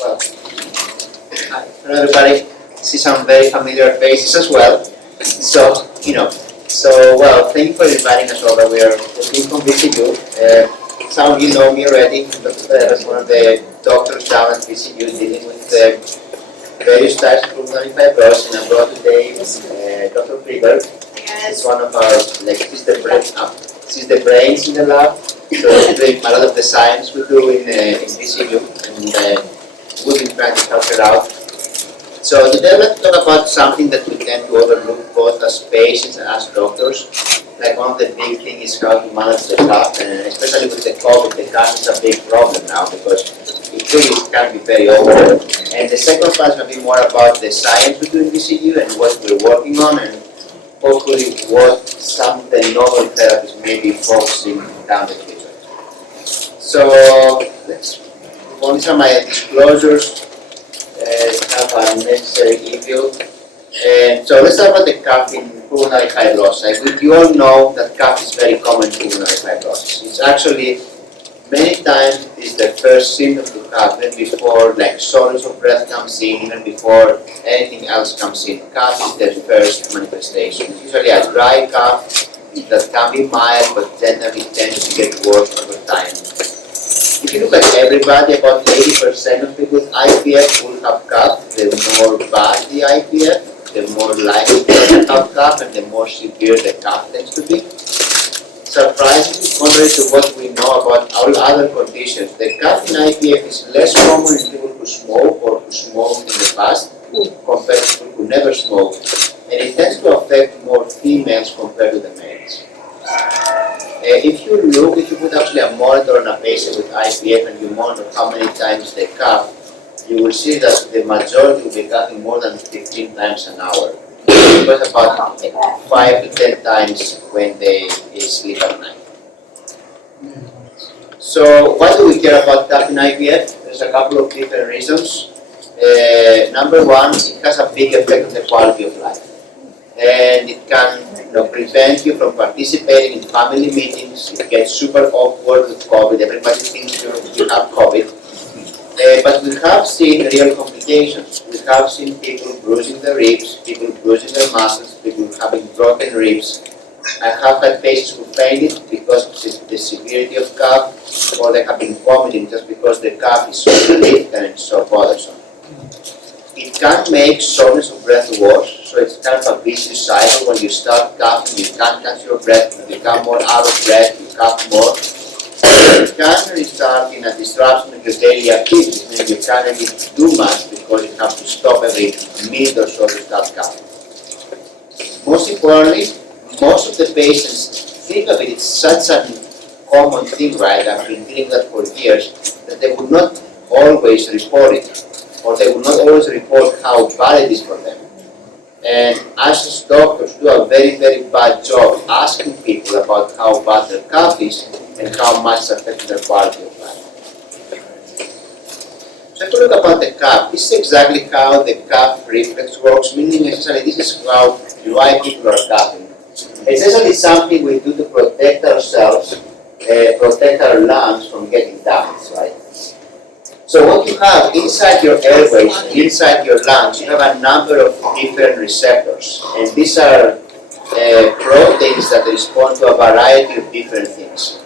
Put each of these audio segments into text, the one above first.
Well, hi. Hello everybody. See some very familiar faces as well. So, thank you for inviting us over. We are the team from VCU. Some of you know me already. Dr. Pereles, one of the doctors down at VCU dealing with various types of pulmonary fibrosis. And I brought today Dr. Freeberg. It's one of our, she's the brains in the lab. So she's doing a lot of the science we do in VCU. And we've been trying to help her out. So today let's talk about something that we tend to overlook both as patients and as doctors. Like one of the big things is how to manage the cough, and especially with the COVID, the cough is a big problem now because it really can be very over. And the second part is going to be more about the science we do in VCU and what we're working on, and hopefully what some of the novel therapies may be focusing down the future. So let's move on. These are my disclosures. Have a necessary review. And so let's talk about the cough in pulmonary fibrosis. Like you all know that cough is very common in pulmonary fibrosis. It's actually many times it's the first symptom to cough, even before like shortness of breath comes in, even before anything else comes in. Cough is the first manifestation. It's usually a dry cough that can be mild, but generally tends to get worse over time. If you look at everybody, about 80% of people with IPF will have cough. The more bad the IPF, the more likely to have cough, and the more severe the cough tends to be. Surprisingly, contrary to what we know about all other conditions, the cough in IPF is less common in people who smoke or who smoked in the past compared to people who never smoked, and it tends to affect more females compared to the males. If you put actually a monitor on a patient with IPF and you monitor how many times they cough, you will see that the majority will be coughing more than 15 times an hour. It was about 5 to 10 times when they sleep at night. So why do we care about cough in IPF? There's a couple of different reasons. Number one, it has a big effect on the quality of life. And it can prevent you from participating in family meetings. It gets super awkward with COVID. Everybody thinks you have COVID. But we have seen real complications. We have seen people bruising their ribs, people bruising their muscles, people having broken ribs. I have had patients who fainted because of the severity of cough, or they have been vomiting just because the cough is so significant and so bothersome. It can make shortness of breath worse, so it's kind of a vicious cycle. When you start coughing, you can't catch your breath, you become more out of breath, you cough more. It can result in a disruption of your daily activities, meaning you can't really do much because you have to stop every minute or so to start coughing. Most importantly, most of the patients think of it, it's such a common thing, right? I've been doing that for years, that they would not always report it, or they will not always report how bad it is for them. And us as doctors do a very, very bad job asking people about how bad their cough is and how much it's affecting their quality of life. So if we look about the cough, this is exactly how the cough reflex works, meaning essentially this is how dry people are coughing. Essentially something we do to protect ourselves, protect our lungs from getting damaged, right? So what you have inside your airways, inside your lungs, you have a number of different receptors. And these are proteins that respond to a variety of different things.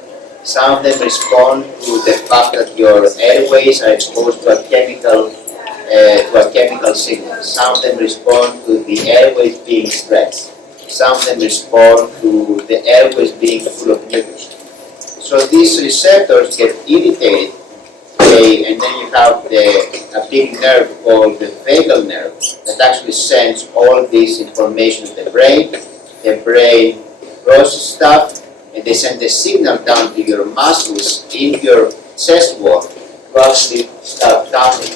Some of them respond to the fact that your airways are exposed to a chemical signal. Some of them respond to the airways being stretched. Some of them respond to the airways being full of mucus. So these receptors get irritated. And then you have a big nerve called the vagal nerve that actually sends all this information to the brain. The brain processes stuff, and they send the signal down to your muscles in your chest wall to actually start coughing.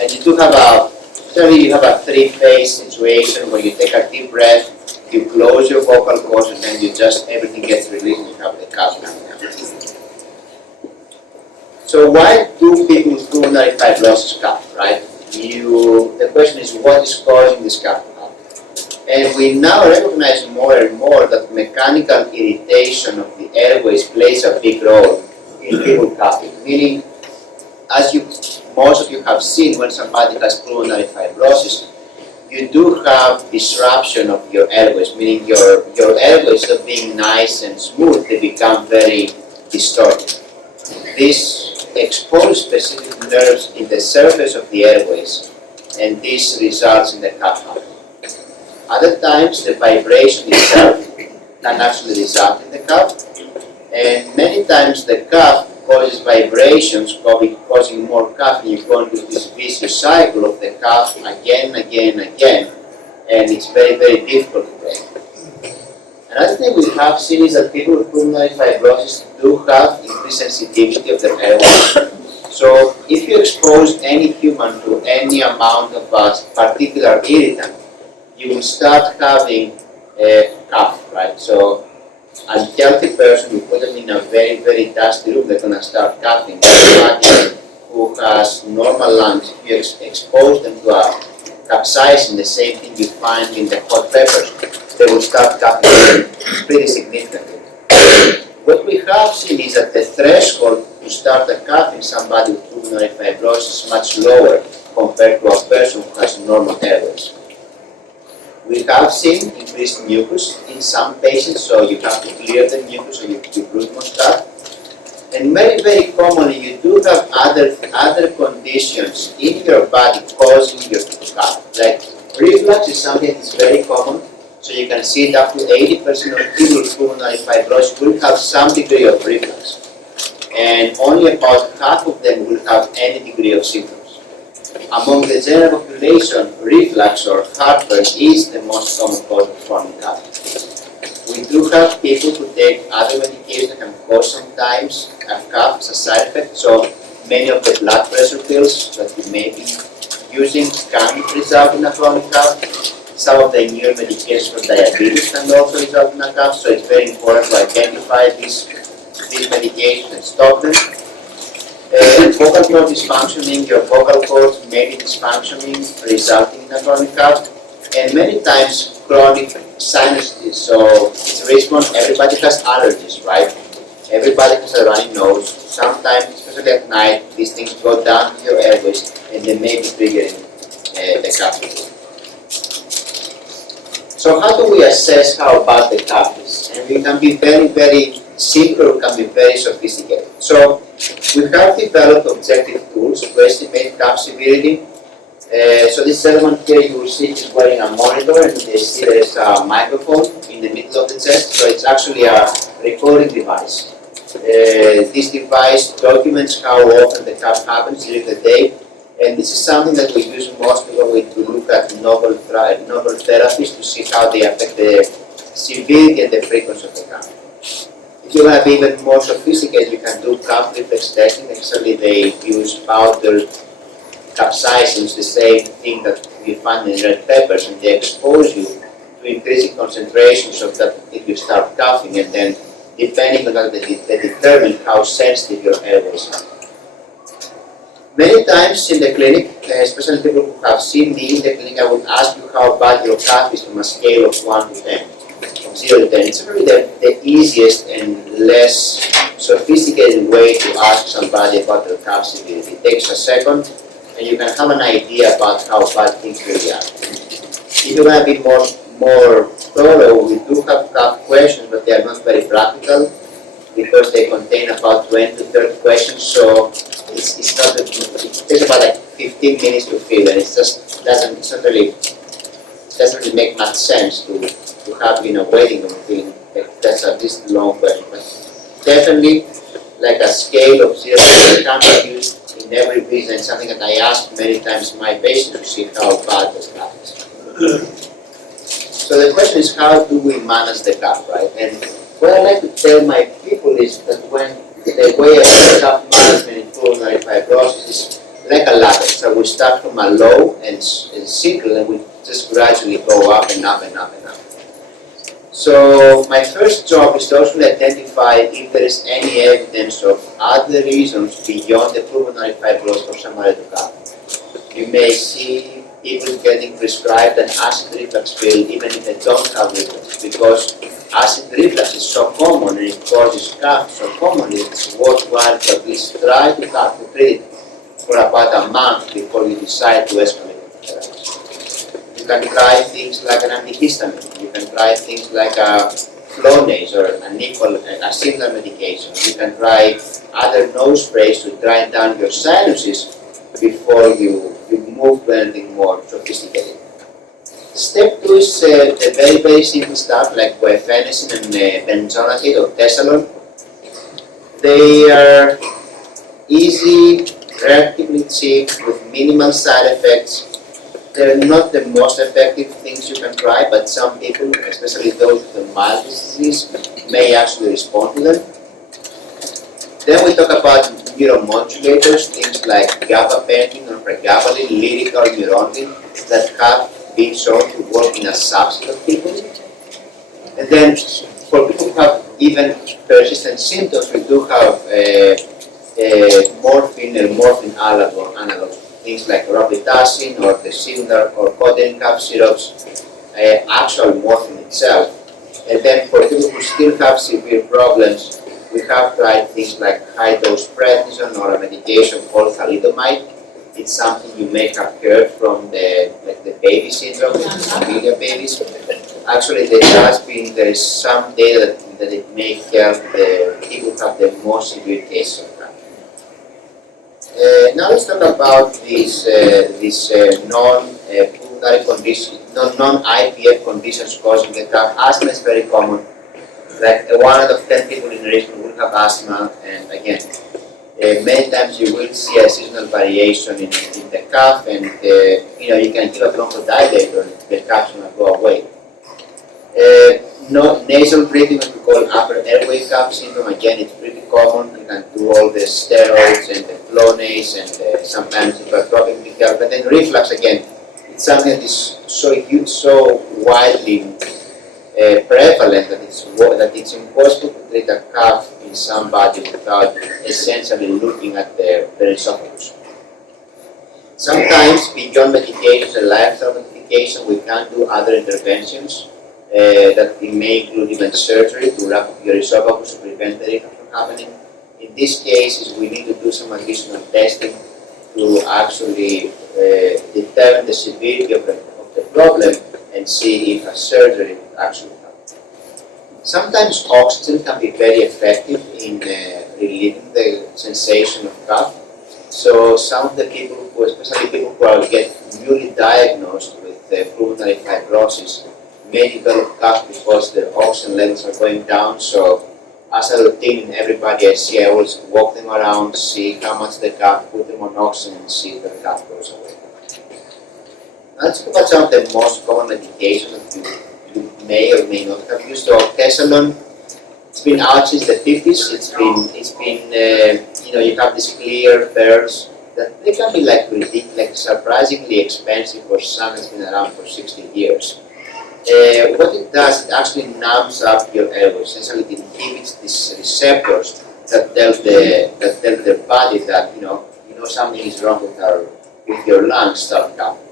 And you do have a three-phase situation where you take a deep breath, you close your vocal cords, and then everything gets released and you have the cough coming out. So why do people with pulmonary fibrosis cough, right? The question is, what is causing this cough to happen? And we now recognize more and more that mechanical irritation of the airways plays a big role in people coughing. Meaning, as you most of you have seen when somebody has pulmonary fibrosis, you do have disruption of your airways, meaning your airways, instead of being nice and smooth, they become very distorted. This exposes specific nerves in the surface of the airways, and this results in the cough habit. Other times, the vibration itself can actually result in the cough, and many times the cough causes vibrations, causing more cough, and you go into this vicious cycle of the cough again, and it's very, very difficult to break. Another thing we have seen is that people with pulmonary fibrosis do have increased sensitivity of their airways. So if you expose any human to any amount of a particular irritant, you will start having a cough, right? So a healthy person, you put them in a very, very dusty room, they're going to start coughing. Somebody who has normal lungs, if you expose them to a capsaicin, the same thing you find in the hot peppers, they will start coughing pretty significantly. What we have seen is that the threshold to start a cough in somebody with pulmonary fibrosis is much lower compared to a person who has normal airways. We have seen increased mucus in some patients, so you have to clear the mucus so you breathe more stuff. And very, very commonly, you do have other conditions in your body causing you to cough. Like reflux is something that's very common, so you can see that up to 80% of people with pulmonary fibrosis will have some degree of reflux. And only about half of them will have any degree of symptoms. Among the general population, reflux or heartburn is the most common cause of chronic cough. We do have people who take other medications that can cause sometimes a cough as a side effect. So many of the blood pressure pills that you may be using can result in a chronic cough. Some of the newer medications for diabetes can also result in a cough. So it's very important to identify these medications and stop them. Vocal cord dysfunctioning, your vocal cords may be dysfunctioning, resulting in a chronic cough, and many times chronic sinusitis. So it's a response. Everybody has allergies, right? Everybody has a runny nose. Sometimes, especially at night, these things go down to your airways, and they may be triggering the cough. So how do we assess how bad the cough is? And it can be very, very simple, or can be very sophisticated. So we have developed objective tools to estimate cough severity. So this gentleman here, you will see, is wearing a monitor, and you see there's a microphone in the middle of the chest. So it's actually a recording device. This device documents how often the cough happens during the day, and this is something that we use mostly when we look at novel therapies to see how they affect the severity and the frequency of the cough. If you want to be even more sophisticated, you can do cough reflex testing. Actually, they use powdered capsaicin, the same thing that you find in red peppers, and they expose you to increasing concentrations of that if you start coughing, and then depending on that, they determine how sensitive your airways are. Many times in the clinic, especially people who have seen me in the clinic, I would ask you how bad your cough is from a scale of 1 to 10. From 0 to 10. It's really the easiest and less sophisticated way to ask somebody about their cough severity. It takes a second, and you can have an idea about how bad things really are. If you want to be more thorough, we do have cough questions, but they are not very practical because they contain about 20 to 30 questions. So it's not. It takes about like 15 minutes to fill, and it just doesn't really make much sense to have waiting room thing. That's a this long question. But definitely, like a scale of 0 to 10 can be used in every visit, and something that I ask many times my patients to see how bad the cough is. So the question is, how do we manage the cough, right? And what I like to tell my people is that when the way I do cough management in pulmonary fibrosis is like a ladder. So we start from a low and single, and we just gradually go up and up and up and up. So my first job is to also identify if there is any evidence of other reasons beyond the pulmonary fibrosis for somebody to cough. You may see people getting prescribed an acid reflux pill even if they don't have reflux, because acid reflux is so common and it causes cough so commonly, it's worthwhile to at least try to treat it. for about a month before you decide to escalate the therapy. You can try things like an antihistamine. You can try things like a Flonase or a similar medication. You can try other nose sprays to dry down your sinuses before you move to anything more sophisticated. Step 2 is the very, very simple stuff like guaifenesin and benzonatate or Tesalon. They are easy, relatively cheap, with minimal side effects. They're not the most effective things you can try, but some people, especially those with the mildest disease, may actually respond to them. Then we talk about neuromodulators, things like gabapentin or pregabalin, Lyrica or Neurontin, that have been shown to work in a subset of people. And then for people who have even persistent symptoms, we do have morphine and morphine analogs, things like robitussin or the similar or codeine cap syrups, actual morphine itself. And then for people who still have severe problems, we have tried things like high-dose prednisone or a medication called thalidomide. It's something you may have heard from the baby syndrome, familiar babies. Actually, there is some data that it may help the people who have the most severe cases of that. Now let's talk about these non-pulmonary conditions, non-IPF conditions causing the cough. Asthma is very common. Like 1 out of 10 people in Richmond will have asthma, and again, many times you will see a seasonal variation in the cough, and you can give a bronchodilator and the cough's going to go away. Nasal breathing, what we call upper airway cough syndrome, again, it's pretty common. You can do all the steroids and the Flonase and sometimes ipratropic will help. But then reflux, again, it's something that is so huge, so widely prevalent that it's impossible to treat a cough in somebody without essentially looking at their esophagus. Sometimes beyond medications and lifestyle modification, we can do other interventions that may include even surgery to wrap up your esophagus to prevent the reflux from happening. In these cases, we need to do some additional testing to actually determine the severity of the problem and see if a surgery would actually help. Sometimes oxygen can be very effective in relieving the sensation of cough. So some of the people who, especially people who get newly diagnosed with pulmonary fibrosis, may develop cough because their oxygen levels are going down. So as a routine, everybody I see, I always walk them around, see how much they cough, put them on oxygen, and see if the cough goes away. Now let's talk about some of the most common medications that you may or may not have used. So Tesalon, it's been out since the 50s. It's been you have these clear pearls that they can be like surprisingly expensive for some that's been around for 60 years. What it does, it actually numbs up your airways. Essentially, it inhibits these receptors that tell the body that something is wrong with your lungs. Start coughing.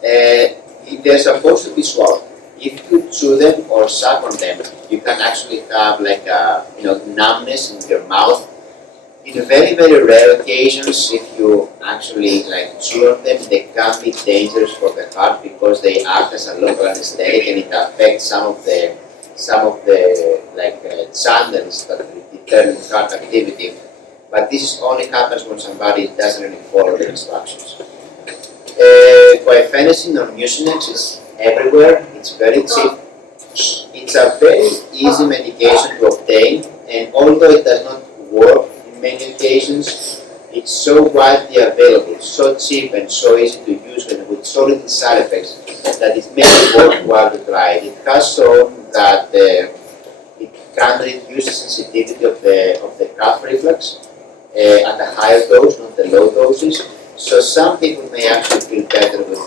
They're supposed to be swallowed. If you chew them or suck on them, you can actually have like numbness in your mouth. In very, very rare occasions, if you actually chew on them, they can be dangerous for the heart because they act as a local anesthetic and it affects some of the channels that determine heart activity. But this only happens when somebody doesn't really follow the instructions. Guaifenesin or Mucinex is everywhere. It's very cheap. It's a very easy medication to obtain, and although it does not work in many occasions, it's so widely available, so cheap, and so easy to use, and with so little side effects that it may be worthwhile to try. It has shown that it can reduce the sensitivity of the cough reflex at a higher dose, not the low doses. So some people may actually feel better with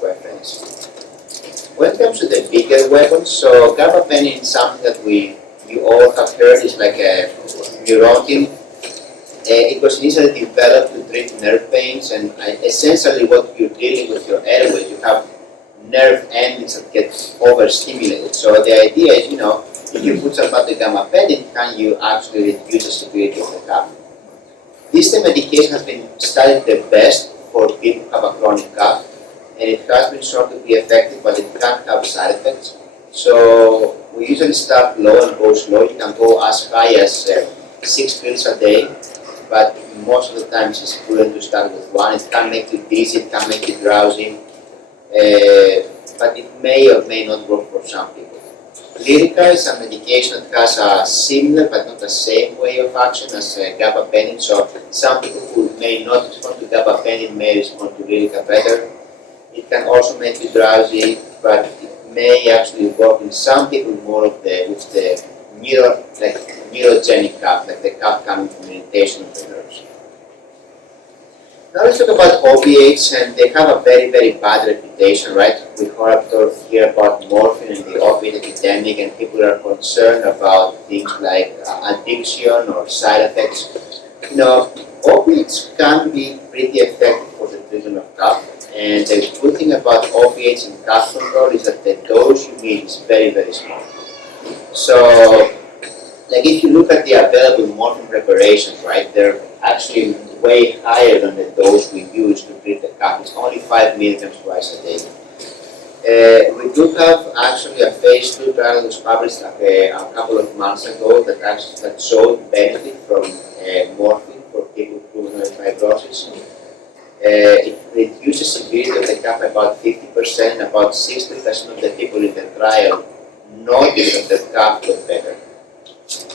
guaifenesin. When it comes to the bigger weapons, so gabapentin is something that you all have heard is like a Neurontin. It was initially developed to treat nerve pains, and essentially what you're dealing with your airways, you have nerve endings that get overstimulated. So the idea is, if you put some gabapentin, can you actually reduce the severity of the cough? This medication has been studied the best for people who have a chronic cough, and it has been shown to be effective, but it can have side effects. So we usually start low and go slow. You can go as high as 6 pills a day, but most of the time it's prudent to start with one. It can make you dizzy, it can make you drowsy, but it may or may not work for some people. Lyrica is a medication that has a similar but not the same way of action as gabapentin, so some people who may not respond to gabapentin may respond to Lyrica better. It can also make you drowsy, but it may actually work in some people more of with the neurogenic cough, like the cough coming from irritation of the nerves. Now let's talk about opiates, and they have a very, very bad reputation, right? We hear about morphine and the opiate epidemic, and people are concerned about things like addiction or side effects. Opiates can be pretty effective for the treatment of cough, and the good thing about opiates in cough control is that the dose you need is very, very small. So, like if you look at the available morphine preparations, right, they're actually way higher than the dose we use to treat the cough. It's only 5 milligrams twice a day. We do have actually a phase 2 trial that was published a couple of months ago that showed benefit from morphine for people with pulmonary fibrosis. It reduces severity of the cough by about 50%, and about 60% of the people in the trial noticed that the cough got better.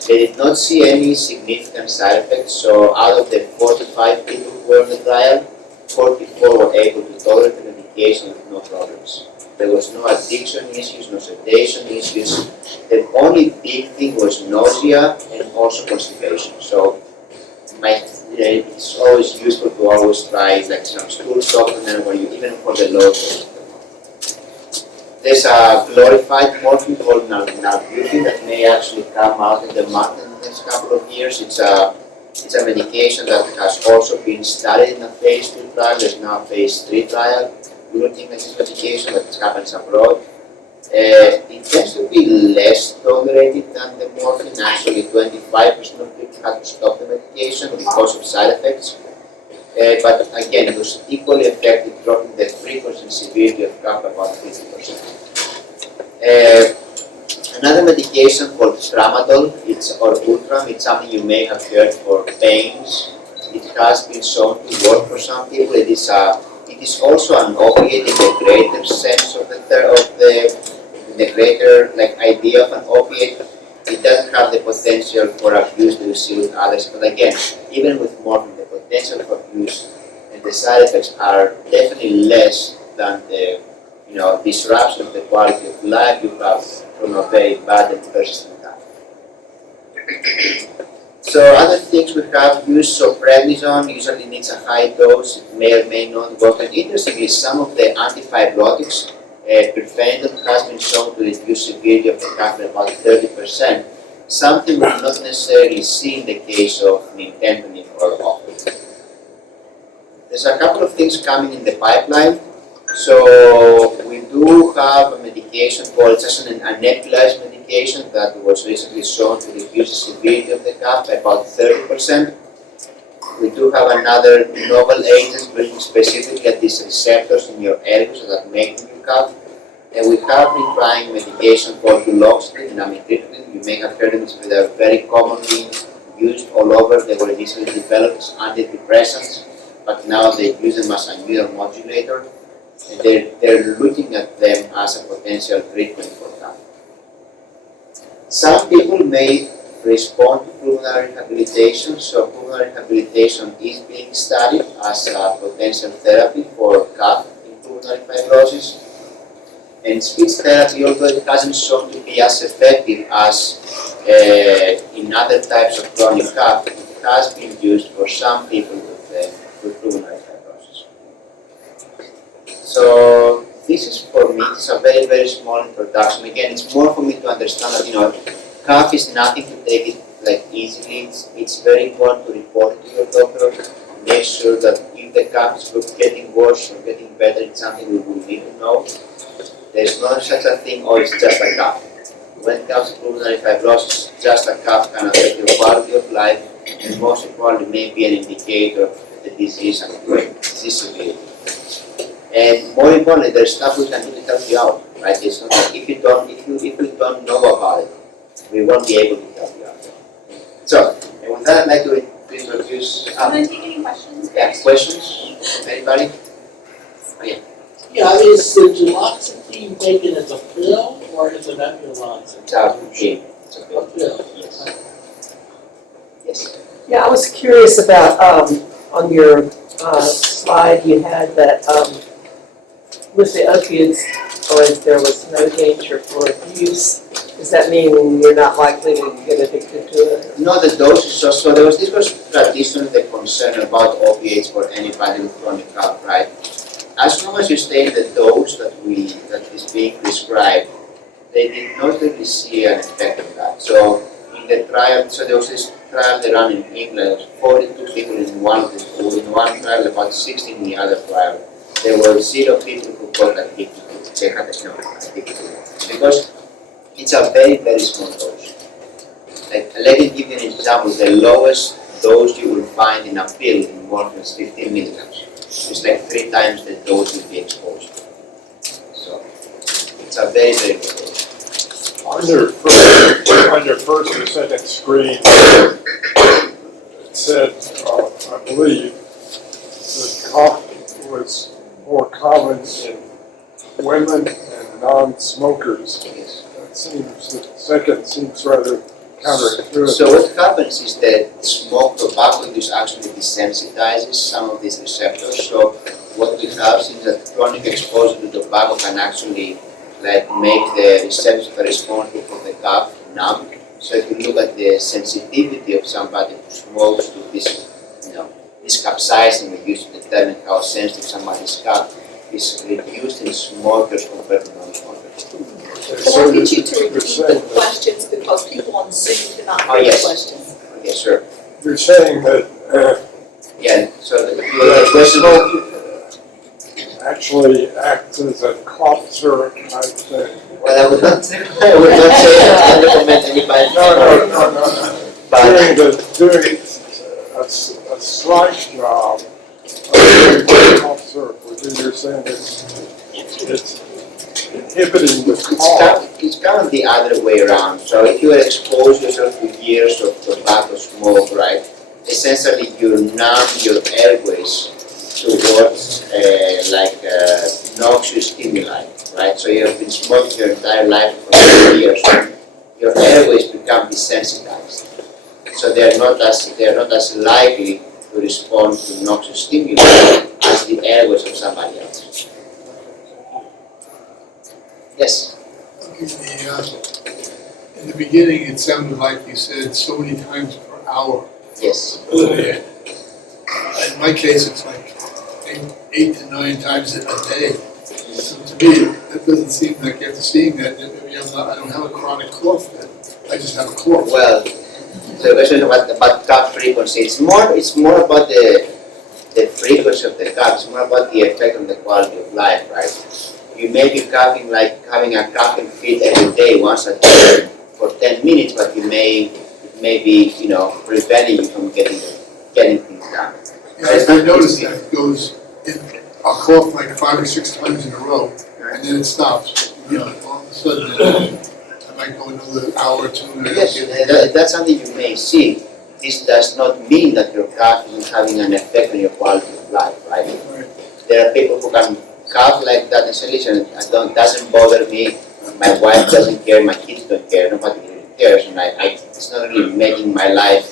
They did not see any significant side effects, so out of the 45 people who were in the trial, 44 were able to tolerate the medication with no problems. There was no addiction issues, no sedation issues. The only big thing was nausea and also constipation. So it's always useful to always try like some stool softener, where you even for the low dose. There's a glorified morphine called nalbuphine that may actually come out in the market in the next couple of years. It's a medication that has also been studied in a phase 2 trial. There's now a phase 3 trial looking at this medication that happens abroad. It tends to be less tolerated than the morphine. Actually, 25% of people have to stop the medication because of side effects. But again, it was equally effective, dropping the frequency and severity of cough about 50%. Another medication called tramadol, or Ultram, it's something you may have heard for pains. It has been shown to work for some people. It is also an opiate in the greater sense of the greater idea of an opiate. It doesn't have the potential for abuse that you see with others, but again, even with morphine, the potential for abuse and the side effects are definitely less than the disruption of the quality of life you have from a very bad and persistent cough. So other things we have used, so prednisone usually needs a high dose, it may or may not work. And interestingly, some of the antifibrotics, pirfenidone has been shown to reduce severity of the cough by about 30%, something we do not necessarily see in the case of nintedanib or opiates. There's a couple of things coming in the pipeline. So we do have a medication called just an nebulized medication that was recently shown to reduce the severity of the cough by about 30%. We do have another novel agent looking specifically at these receptors in your airways that make you cough. And we have been trying medication called duloxetine and amitriptyline. You may have heard of this, but they are very commonly used all over. They were initially developed as antidepressants, but now they use them as a neuromodulator. And they're looking at them as a potential treatment for cough. Some people may respond to pulmonary rehabilitation, so pulmonary rehabilitation is being studied as a potential therapy for cough in pulmonary fibrosis. And speech therapy, although it hasn't shown to be as effective as in other types of chronic cough, it has been used for some people with pulmonary fibrosis. So this is for me, it's a very, very small introduction. Again, it's more for me to understand that, cough is nothing to take it easily. It's very important to report it to your doctor. Make sure that if the cough is getting worse or getting better, it's something we will need to know. There's no such a thing, or it's just a cough. When it comes to pulmonary fibrosis, just a cough can affect your quality of life and most importantly may be an indicator of the disease and disease severity. And more importantly, there's stuff we can do to help you out, right? It's not like if you don't know about it, we won't be able to help you out. So, and with that, I'd like to introduce. Can I take any questions? Yeah, questions? Anybody? Oh, yeah. Yeah, is the duloxetine taken as a pill or as a nebulizer? It's a pill. It's a A pill. pill. Yes. Yes. Yeah, I was curious about, on your slide, you had that with the opiates, or if there was no danger for abuse, does that mean you're not likely to get addicted to it? No, the dose is just, so this was traditionally the concern about opiates for anybody with chronic cough, right? As long as you stay in the dose that is being prescribed, they did not really see an effect of that. So in the trial, so there was this trial they ran in England, 42 people in one trial, about 16 in the other trial. There were 0 people who got addicted to it. They had addicted to it. Because it's a very, very small dose. Like, let me give you an example. The lowest dose you will find in a pill in morphine is 15 milligrams. It's like 3 times the dose you'll be exposed to. So it's a very, very good dose. On your first or second screen, it said, I believe, that cough was more common in women and non-smokers. Yes. That seems, the second seems rather counterintuitive. So what happens is that tobacco use actually desensitizes some of these receptors. So what we have is that chronic exposure to tobacco can actually make the receptors responsible for the cough numb. So if you look at the sensitivity of somebody who smokes to this, this capsaicin we use to determine how sensitive somebody's cough is reduced in smokers compared to non-smokers. Can I get you to repeat the questions because people on Zoom cannot Oh, hear the yes. questions? Yes, sir. You're saying that Yeah, so the the question smoke actually acts as a cough syrup type thing. well, I would not say I recommend anybody. No. But Doing a slight job of doing cough syrup, which you're saying it's inhibiting the cough. it's kind of the other way around. So if you expose yourself to years of tobacco smoke, right, essentially you numb your airways towards noxious stimuli, right? So you have been smoking your entire life for 20 years. Your airways become desensitized. So they're not as likely to respond to noxious stimuli as the airways of somebody else. Yes? In the beginning, it sounded like you said so many times per hour. Yes. In my case, it's like 8 to 9 times a day. So to me, that doesn't seem like after seeing that, maybe I don't have a chronic cough then. I just have a cough. Well, the question is about cough frequency. It's more about the frequency of the cough. It's more about the effect on the quality of life, right? You may be coughing like having a coughing fit every day, once a day for 10 minutes, but it may be, preventing you from getting things done. Yeah, I noticed that it goes, I'll cough like 5 or 6 times in a row, and then it stops. All of a sudden, I might go another hour or 2. And Yes, that's something you may see. This does not mean that your coughing is having an effect on your quality of life, right? There are people who can cough like that and say, listen, it doesn't bother me, my wife doesn't care, my kids don't care, nobody really cares, and it's not really making my life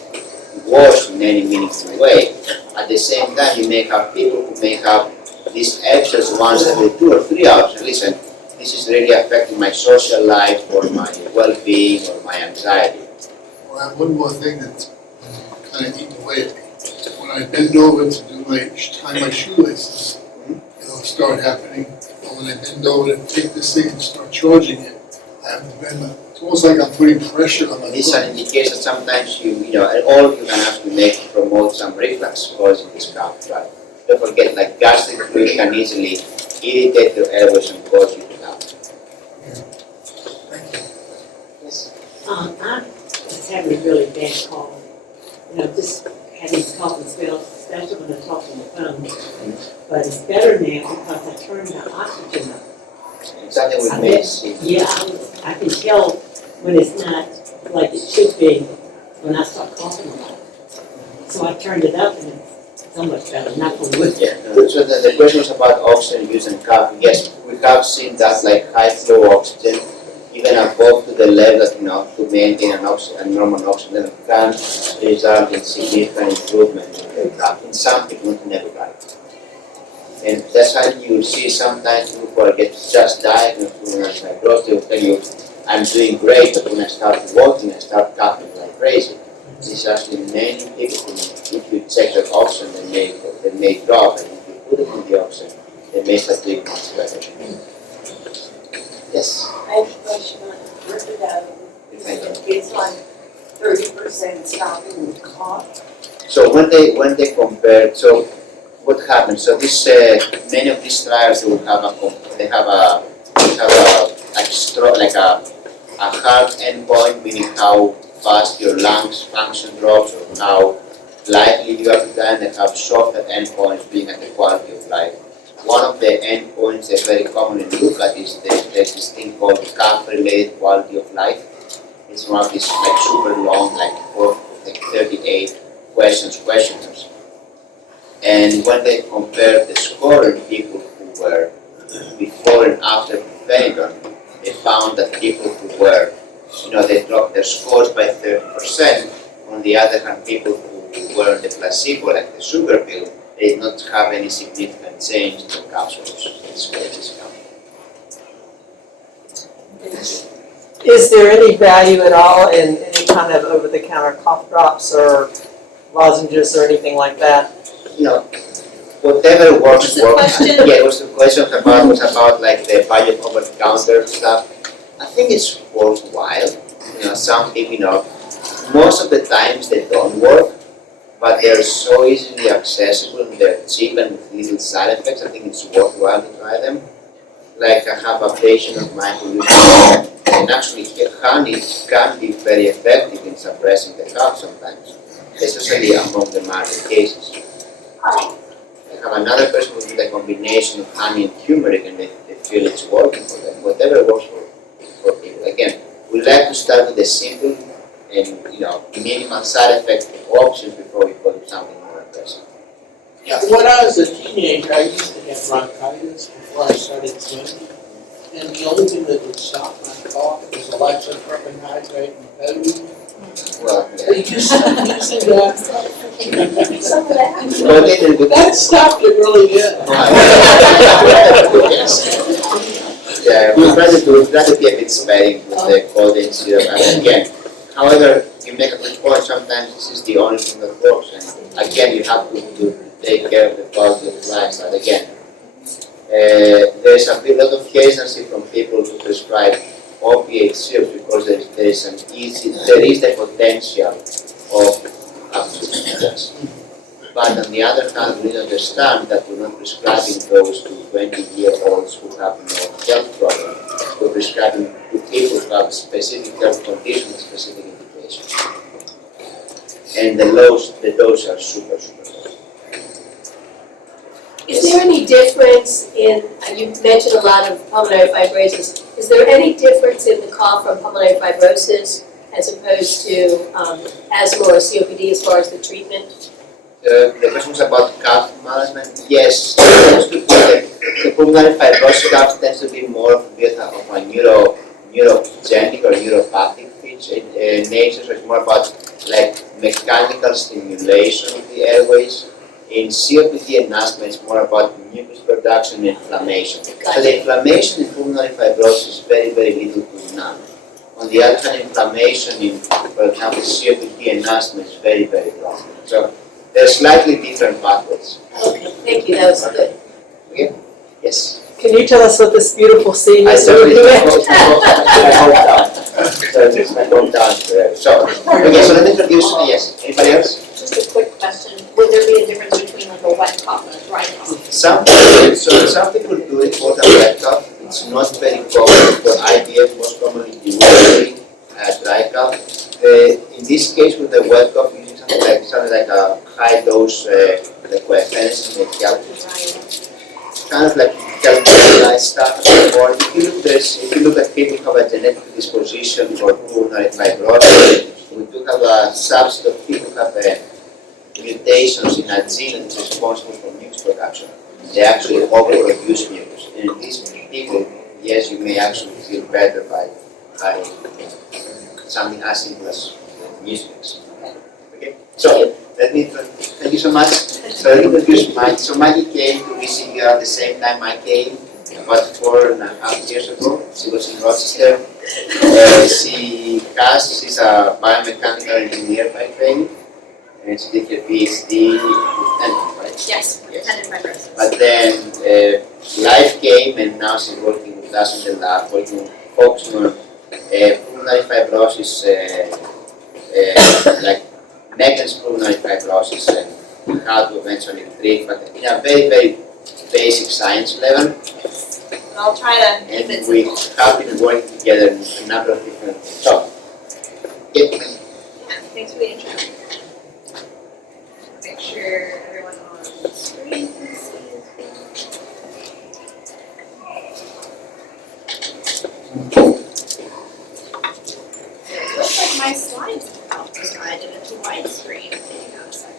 worse in any meaningful way. At the same time, you may have people who may have these episodes once every 2 or 3 hours, and listen, this is really affecting my social life or my well-being or my anxiety. Well, I have one more thing that's kind of eating away at me. When I bend over to tie my shoelaces, it'll start happening. But when I bend over to take this thing and start charging it, I have to bend. It's almost like I'm putting pressure on my This is foot. an indication that sometimes all you can actually make to promote some reflux causing this cough. But don't forget, like gastric fluid can easily irritate your airways and cause you to cough. Thank you. Yes. I was having a really bad cough, just having cough and spells, especially when I talk on the phone. But it's better now because I turned the oxygen up. Something we may see. Yeah, I can tell when it's not like it should be when I start coughing a lot. So I turned it up and it's so much better, not for wood. Yeah, no, so the question was about oxygen use and cough. Yes, we have seen that like high flow oxygen, even above to the level that, to maintain a normal oxygen level can result in significant improvement in the cough. In some people, not in everybody. And that's why you will see sometimes people who are just diagnosed with pulmonary fibrosis, they will tell you, I'm doing great, but when I start walking, I start coughing like crazy. This is actually many people who, if you check their oxygen, they may drop, and if you put it in the oxygen, they may start doing much better. Yes? I have a question on it's like 30% stopping with cough. So when they compare, so what happens? So this many of these trials they have a hard endpoint, meaning how fast your lungs function drops or how lightly you are dying. They have shorter endpoints, being at the quality of life. One of the endpoints they very commonly look at is there's this thing called cough-related quality of life. It's one of these like super long, like 38 questionnaires. And when they compared the score in people who were before and after pirfenidone, they found that people who were, they dropped their scores by 30%. On the other hand, people who were on the placebo, like the sugar pill, they did not have any significant change in the cough scores. That's where this comes. Is there any value at all in any kind of over-the-counter cough drops or lozenges or anything like that? Whatever works. What's the question? Yeah, it was the question was about like the value of over-the-counter stuff. I think it's worthwhile. Some people, most of the times they don't work, but they're so easily accessible and they're cheap and with little side effects. I think it's worthwhile to try them. Like I have a patient of mine who uses it, and actually honey can be very effective in suppressing the cough sometimes, especially among the mild cases. I have another person who did a combination of honey and turmeric and they feel it's working for them. Whatever works for people. Again, we like to start with the simple and minimal side effect options before we go to something more aggressive. Yeah, when I was a teenager, I used to have bronchitis before I started smoking. And the only thing that would stop my cough was electropropan hydrate and codeine. Well, You just using that. Some of that. That stopped it really good. Yeah, we try to be a bit sparing with the codeine syrup. And again, however, you make a good point, sometimes this is the only thing that works. And again, you have to take care of the quality of life. But again, there's a lot of hesitancy from people to prescribe opiate syrups because there is the potential of abuse. But on the other hand, we understand that we're not prescribing those to 20-year-olds who have no health problem. We're prescribing to people who have specific health conditions, specific indications. And the doses are super low. Is there any difference in, you mentioned a lot of pulmonary fibrosis, is there any difference in the cough from pulmonary fibrosis as opposed to asthma or COPD as far as the treatment? The question was about cough management. Yes, the pulmonary fibrosis cough tends to be more of a neurogenic or neuropathic nature, so it's more about like mechanical stimulation of the airways. In COPD and asthma, it's more about mucus production and inflammation. So the inflammation in pulmonary fibrosis is very, very little to none. On the other hand, inflammation in, for example, COPD and asthma is very, very long. So they're slightly different pathways. Okay, thank you, that was good. Okay? Yes. Can you tell us what this beautiful scene I is? certainly my hometown. So, okay, so let me introduce, yes, anybody else? Just a quick question, would there be a difference between like a wet cough and a dry cough? Some people do it for the wet cough. It's not very common for IBS, most commonly usually dry cough. In this case with the wet cough, using something like like something like a high dose, like penicillin may help. Kind of like calculate stuff. Or if you look at people who have a genetic disposition for pulmonary fibrosis, we do have a subset of people who have mutations in a gene that's responsible for mucus production. They actually overproduce mucus. And in these people, yes, you may actually feel better by having something as simple as mucus. Okay, so let me thank you so much. So let me introduce Maggie. So Maggie came to visit you at the same time I came, about 4.5 years ago. She was in Rochester. She's a biomechanical engineer by training, and she did her PhD with tendon, right? Yes, tendon fibrosis. But then life came, and now she's working with us in the lab, focusing on pulmonary fibrosis, like mechanism pulmonary fibrosis and how to eventually treat, but in a very, very basic science level. I'll try to keep it And we simple. have been working together in a number of different topics. Yeah, thanks for the intro. Make sure everyone on the screen can see it looks like my slides have helped us ride in a too wide screen. Hang on a second.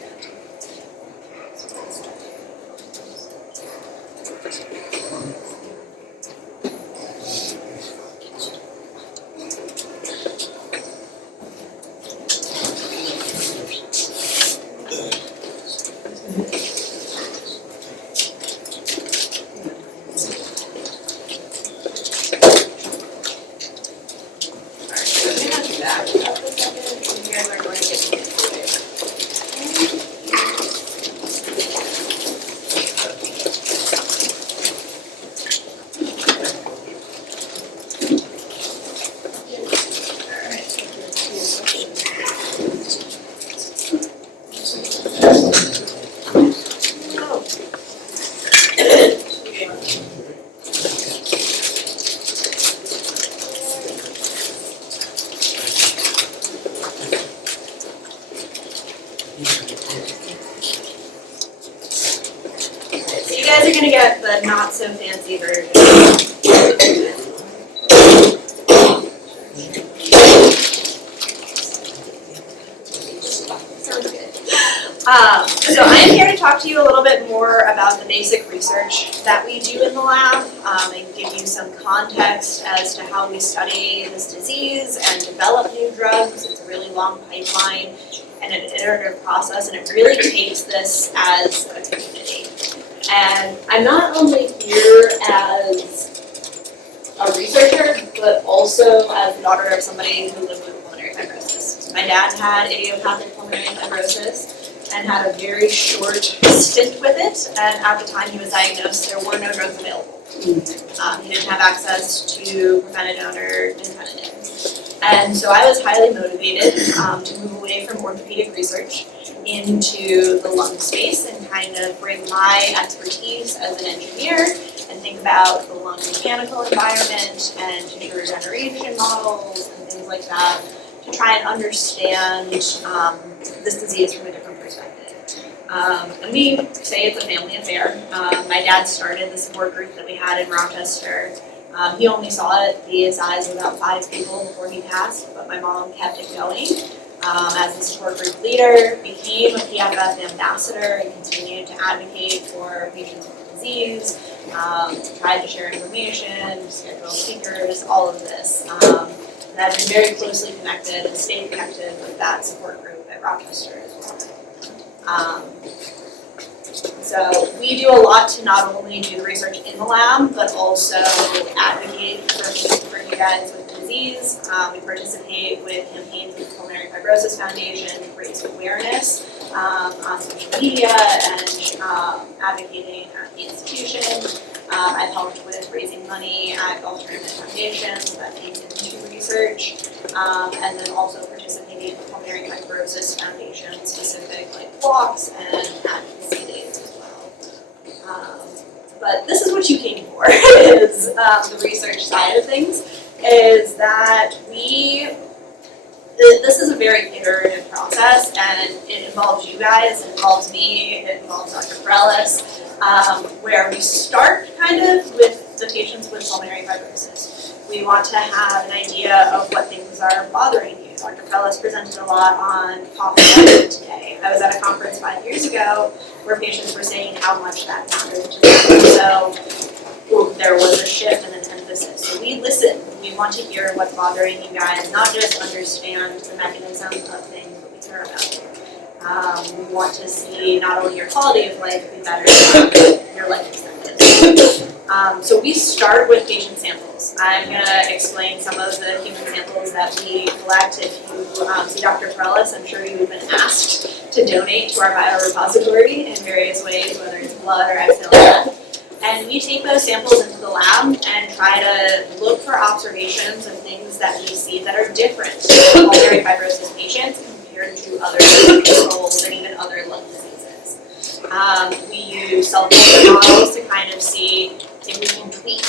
So you guys are gonna get the not so fancy version. Sounds good. So I'm here to talk to you a little bit more about the basic research that we do in the lab, and give you some context as to how we study this disease and develop new drugs. It's a really long pipeline and an iterative process, and it really takes this as a community. And I'm not only here as a researcher, but also as the daughter of somebody who lived with pulmonary fibrosis. My dad had idiopathic pulmonary fibrosis and had a very short stint with it, and at the time he was diagnosed, there were no drugs available. He didn't have access to pirfenidone or nintedanib. And so I was highly motivated to move away from orthopedic research into the lung space and kind of bring my expertise as an engineer and think about the lung mechanical environment and tissue regeneration models and things like that to try and understand this disease from a different perspective. And we say it's a family affair. My dad started the support group that we had in Rochester. He only saw it be a size of about 5 people before he passed, but my mom kept it going. As a support group leader, became a PFF ambassador and continued to advocate for patients with the disease, tried to share information, schedule speakers, all of this. And I've been very closely connected and stayed connected with that support group at Rochester as well. So we do a lot to not only do the research in the lab, but also advocate for you guys with the disease. We participate with campaigns with the Pulmonary Fibrosis Foundation, raise awareness on social media and advocating at the institution. I've helped with raising money at alternative foundations that feeds into research, and then also participating in the Pulmonary Fibrosis Foundation specific like blocks and advocacy days as well. But this is what you came for, is the research side of things, is that the this is a very iterative process, and it involves you guys, it involves me, it involves Dr. Pereles, where we start kind of with the patients with pulmonary fibrosis. We want to have an idea of what things are bothering you. Dr. Pereles presented a lot on cough and today. I was at a conference 5 years ago where patients were saying how much that mattered to them. So there was a shift in an emphasis. So we listen. We want to hear what's bothering you guys, not just understand the mechanism of things, but we care about you. We want to see not only your quality of life be better, but your life expectancy. So we start with patient samples. I'm going to explain some of the human samples that we collect. If you see Dr. Pereles, I'm sure you've been asked to donate to our biorepository in various ways, whether it's blood or exhale breath. And we take those samples into the lab and try to look for observations of things that we see that are different in pulmonary fibrosis patients compared to other controls and even other lung diseases. We use self-culture models to kind of see if we can tweak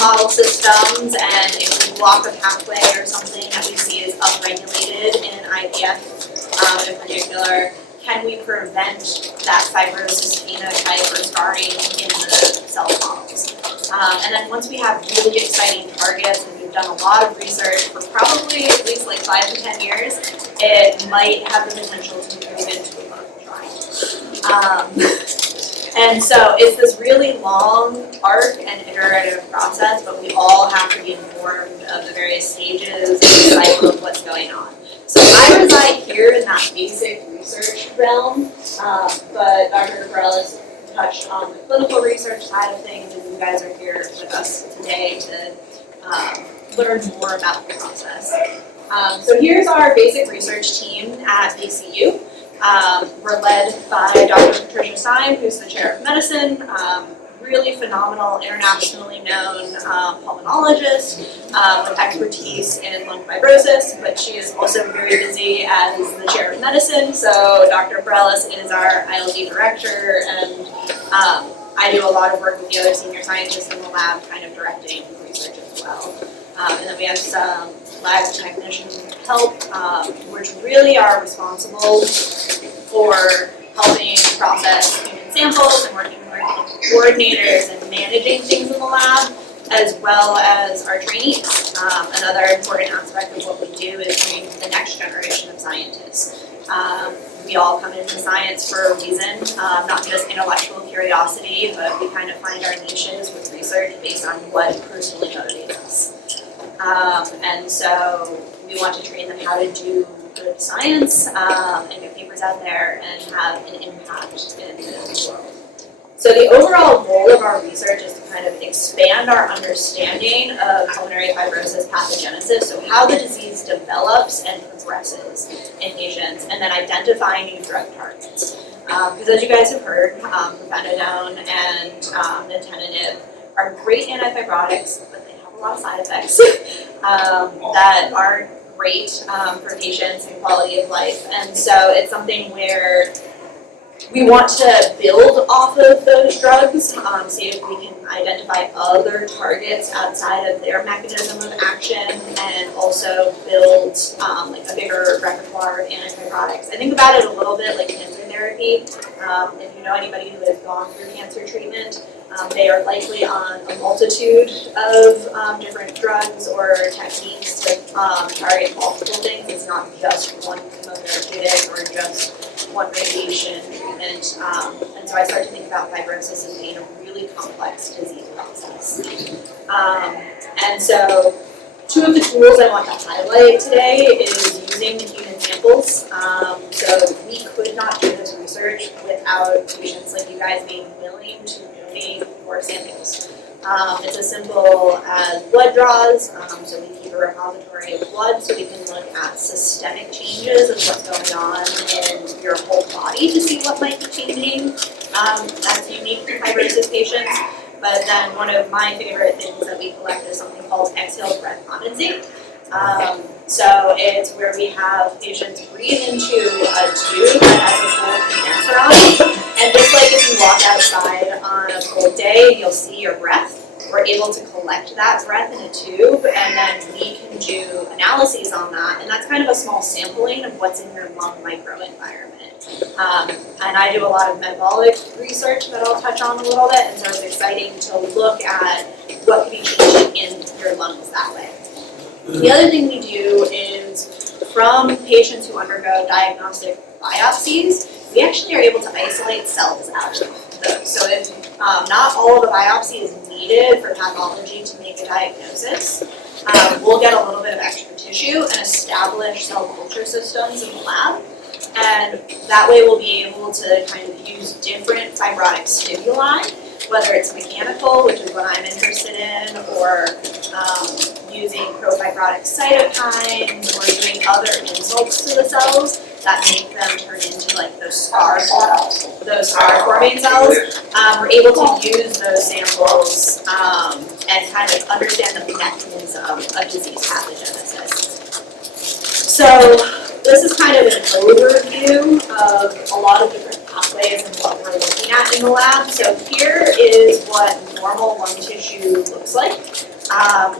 model systems and if we block a pathway or something that we see is upregulated in IPF in particular. Can we prevent that fibrosis phenotype or scarring in the cell models? And then once we have really exciting targets, and we've done a lot of research for probably at least like 5 to 10 years, it might have the potential to move into a clinical trial. And so it's this really long arc and iterative process, but we all have to be informed of the various stages and the cycle of what's going on. So I reside here in that basic research realm, but Dr. Pereles touched on the clinical research side of things, and you guys are here with us today to learn more about the process. So here's our basic research team at VCU. We're led by Dr. Patricia Stein, who's the chair of medicine, really phenomenal, internationally known pulmonologist with expertise in lung fibrosis, but she is also very busy as the chair of medicine. So Dr. Pereles is our ILD director, and I do a lot of work with the other senior scientists in the lab, kind of directing research as well. And then we have some lab technician help, which really are responsible for helping process human samples and working with our coordinators and managing things in the lab, as well as our trainees. Another important aspect of what we do is train the next generation of scientists. We all come into science for a reason, not just intellectual curiosity, but we kind of find our niches with research based on what personally motivates us. And so we want to train them how to do good science and get papers out there and have an impact in the world. So the overall goal of our research is to kind of expand our understanding of pulmonary fibrosis pathogenesis, so how the disease develops and progresses in patients, and then identifying new drug targets. Because as you guys have heard, pirfenidone and nintedanib are great antifibrotics, but they have a lot of side effects that aren't great for patients and quality of life. And so it's something where we want to build off of those drugs, see if we can identify other targets outside of their mechanism of action, and also build like a bigger repertoire of antifibrotics. I think about it a little bit like cancer therapy. If you know anybody who has gone through cancer treatment, they are likely on a multitude of different drugs or techniques to target multiple things. It's not just one chemotherapeutic or just one radiation treatment. And so I start to think about fibrosis as being a really complex disease process. And so two of the tools I want to highlight today is using the human samples. So we could not do this research without patients like you guys being willing to donate more samples. It's as simple as blood draws, so we keep a repository of blood so we can look at systemic changes of what's going on in your whole body to see what might be changing. That's unique to fibrosis patients. But then one of my favorite things that we collect is something called exhale breath condensate. So it's where we have patients breathe into a tube that has a cold condenser on it. And just like if you walk outside on a cold day, you'll see your breath. we're able to collect that breath in a tube, and then we can do analyses on that, and that's kind of a small sampling of what's in your lung microenvironment. And I do a lot of metabolic research that I'll touch on a little bit, and so it's exciting to look at what can be changing in your lungs that way. The other thing we do is from patients who undergo diagnostic biopsies, we actually are able to isolate cells out of those. So if not all of the biopsy is needed for pathology to make a diagnosis, we'll get a little bit of extra tissue and establish cell culture systems in the lab. And that way we'll be able to kind of use different fibrotic stimuli, whether it's mechanical, which is what I'm interested in, or using pro-fibrotic cytokines, or doing other insults to the cells that make them turn into like those scar-forming cells. We're able to use those samples and kind of understand the mechanism of disease pathogenesis. So this is kind of an overview of a lot of different pathways and what we're looking at in the lab. So here is what normal lung tissue looks like,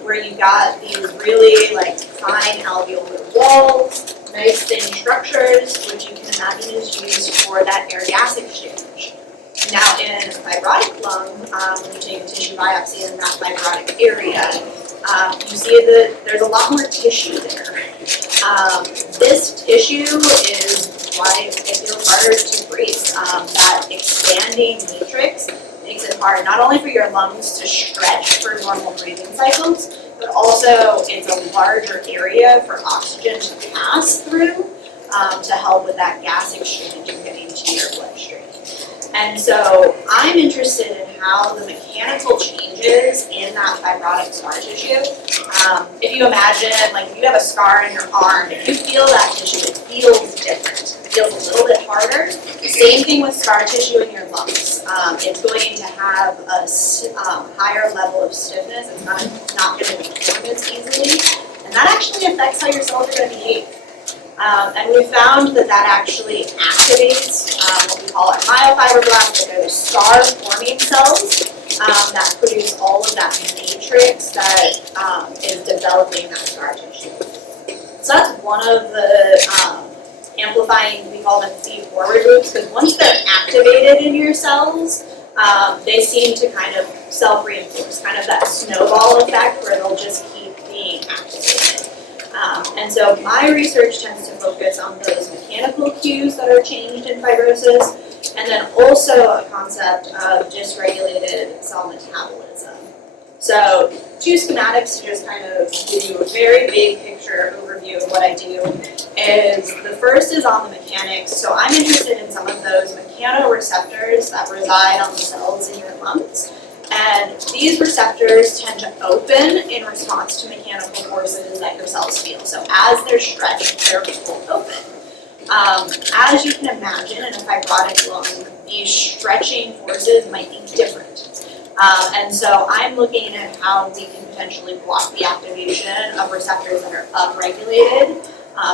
where you've got these really like fine alveolar walls, nice thin structures, which you can imagine is used for that air-gas exchange. Now in a fibrotic lung, when you take a tissue biopsy in that fibrotic area, you see that there's a lot more tissue there. This tissue is why it feels harder to breathe. That expanding matrix makes it hard not only for your lungs to stretch for normal breathing cycles, but also it's a larger area for oxygen to pass through to help with that gas exchange and getting to your bloodstream. And so I'm interested in how the mechanical changes in that fibrotic scar tissue. If you imagine, like if you have a scar in your arm, if you feel that tissue, it feels different. It feels a little bit harder. Same thing with scar tissue in your lungs. It's going to have a higher level of stiffness. It's not going to deform as easily. And that actually affects how your cells are going to behave. And we found that actually activates what we call our myofibroblasts, that are the scar-forming cells that produce all of that matrix that is developing that scar tissue. So that's one of the amplifying, we call them feed-forward loops, because once they're activated in your cells, they seem to kind of self-reinforce, kind of that snowball effect where they'll just keep being activated. And so my research tends to focus on those mechanical cues that are changed in fibrosis, and then also a concept of dysregulated cell metabolism. So 2 schematics to just kind of give you a very big picture overview of what I do is the first is on the mechanics. So I'm interested in some of those mechanoreceptors that reside on the cells in your lungs. And these receptors tend to open in response to mechanical forces that your cells feel. So as they're stretched, they're pulled open. As you can imagine, in a fibrotic lung, these stretching forces might be different. And so I'm looking at how we can potentially block the activation of receptors that are upregulated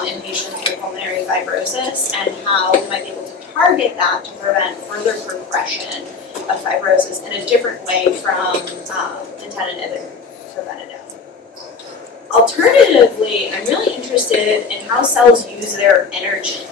in patients with pulmonary fibrosis, and how we might be able to target that to prevent further progression of fibrosis in a different way from the tentative and preventative. Alternatively, I'm really interested in how cells use their energy.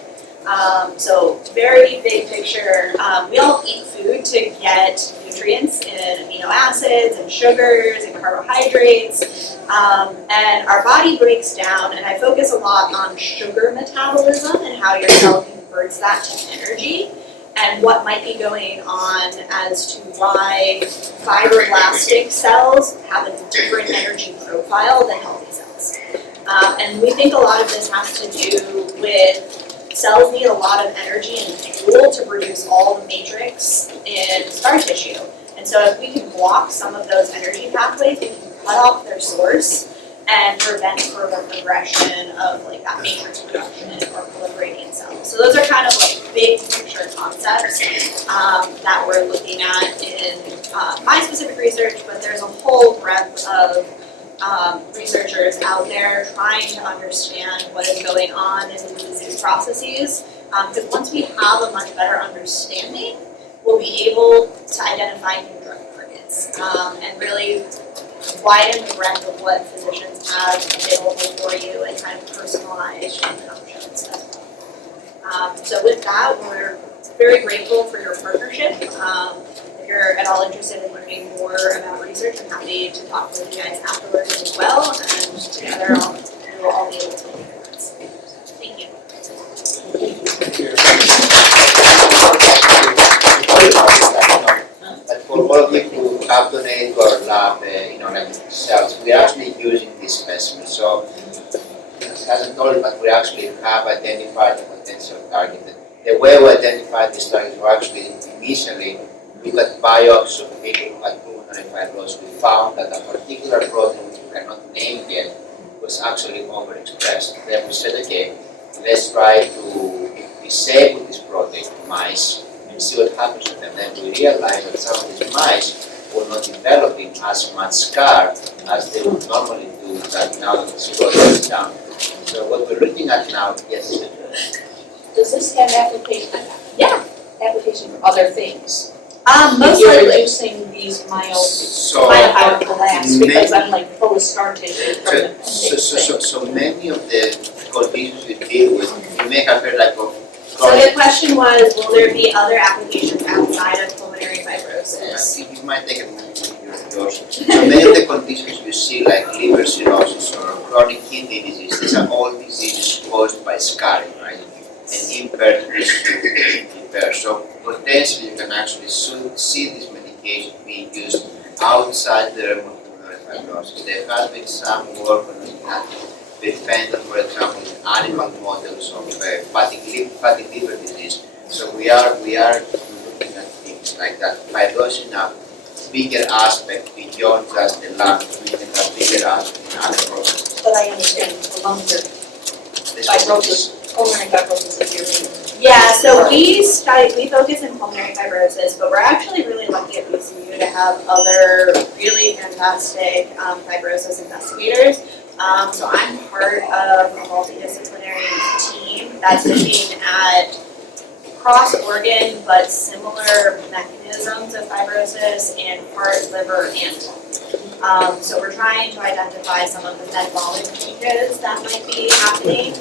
So very big picture, we all eat food to get nutrients and amino acids and sugars and carbohydrates, and our body breaks down, and I focus a lot on sugar metabolism and how your cell converts that to energy, and what might be going on as to why fibroblastic cells have a different energy profile than healthy cells. And we think a lot of this has to do with cells need a lot of energy and fuel to produce all the matrix in scar tissue. And so if we can block some of those energy pathways, we can cut off their source and prevent further progression of like that matrix production or proliferating cells. So those are kind of like big picture concepts that we're looking at in my specific research, but there's a whole breadth of researchers out there trying to understand what is going on in the disease processes. Because once we have a much better understanding, we'll be able to identify new drug targets. needs, and really widen the breadth of what physicians have available for you and kind of personalize treatment options as well. So with that, we're very grateful for your partnership. If you're at all interested in learning more about research, I'm happy to talk with you guys afterwards as well, and together we will all be able to make a difference. Thank you. But for all of you who have donated to our lab, like cells, we're actually using this specimen. So, it hasn't told it, but we actually have identified the potential target. The way we identified this target was actually initially look at biopsies of people who had pulmonary fibrosis. We found that a particular protein, which we cannot name yet, was actually overexpressed. Then we said, okay, let's try to disable this protein in mice and see what happens to them. Then we realized that some of these mice were not developing as much scar as they would normally do that now that the protein is down. So what we're looking at now, yes. Does this have application? Yeah. Application for other things? Most If you're likely. reducing these mild So, collapse, because I'm like full of scar tissue from the appendix. so many of the conditions we deal with, you may have heard like of So the question was, will there be other applications outside of pulmonary fibrosis? you might take a moment to yours. So many of the conditions you see, like liver cirrhosis or chronic kidney disease, these are all diseases caused by scarring, right? And impaired tissue repair. So potentially you can actually soon see this medication being used outside the realm of pulmonary fibrosis. There has been some work on looking at defender, for example, in animal models of fatty liver disease. So we are looking at things like that. Fibrosis in a bigger aspect beyond just the lung, we can have bigger aspect in other processes. But I understand the lungs are fibrosis, pulmonary fibrosis is your main. Yeah, so we focus in pulmonary fibrosis, but we're actually really lucky at BCU to have other really fantastic fibrosis investigators. So I'm part of a multidisciplinary team that's looking at cross-organ but similar mechanisms of fibrosis in heart, liver, and lung. So we're trying to identify some of the metabolic changes that might be happening.